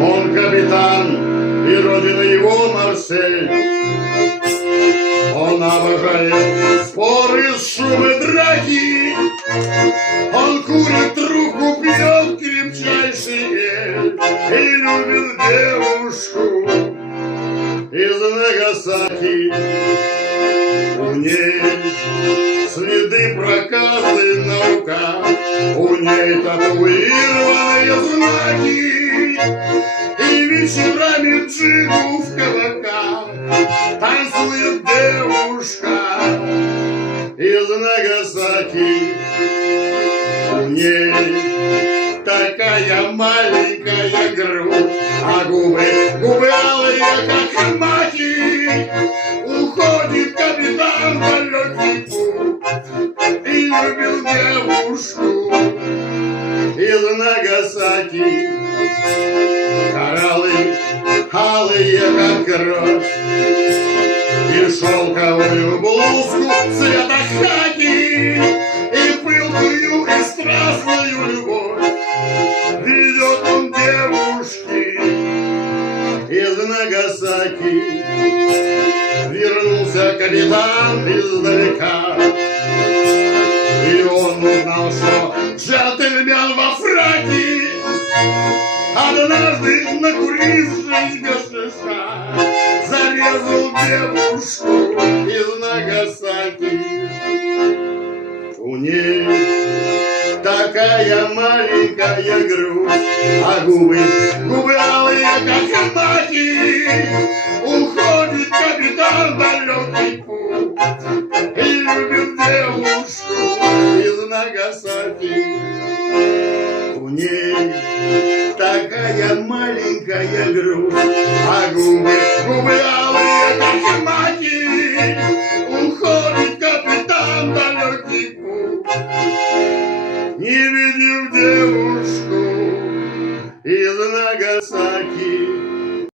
Он капитан, и родина его Марсель. Он обожает споры, шумы, драки. Он курит трубку, пьет крепчайший эль и любит девушку из Нагасаки. У ней следы проказы на руках, у ней татуированные знаки, и вечерами джигу в кабаках танцует девушка из Нагасаки. У ней такая маленькая грудь, а губы алые, как маки. Уходит капитан в далекий путь и любил девушку из Нагасаки. Кораллы алые, как кровь, и шелковую блузку цвета хаки, и пылкую и страстную любовь ведет он девушки из Нагасаки. Вернулся капитан издалека, и он узнал, что джентльмен во фраке однажды, накурившись гашиша, зарезал девушку из Нагасаки. У ней такая маленькая грудь, а губы алые, как маки. Уходит капитан в далекий путь и любит девушку из Нагасаки. У ней такая маленькая грудь, а губы алые, как маки. Уходит капитан в далекий путь, не видев девушку из Нагасаки.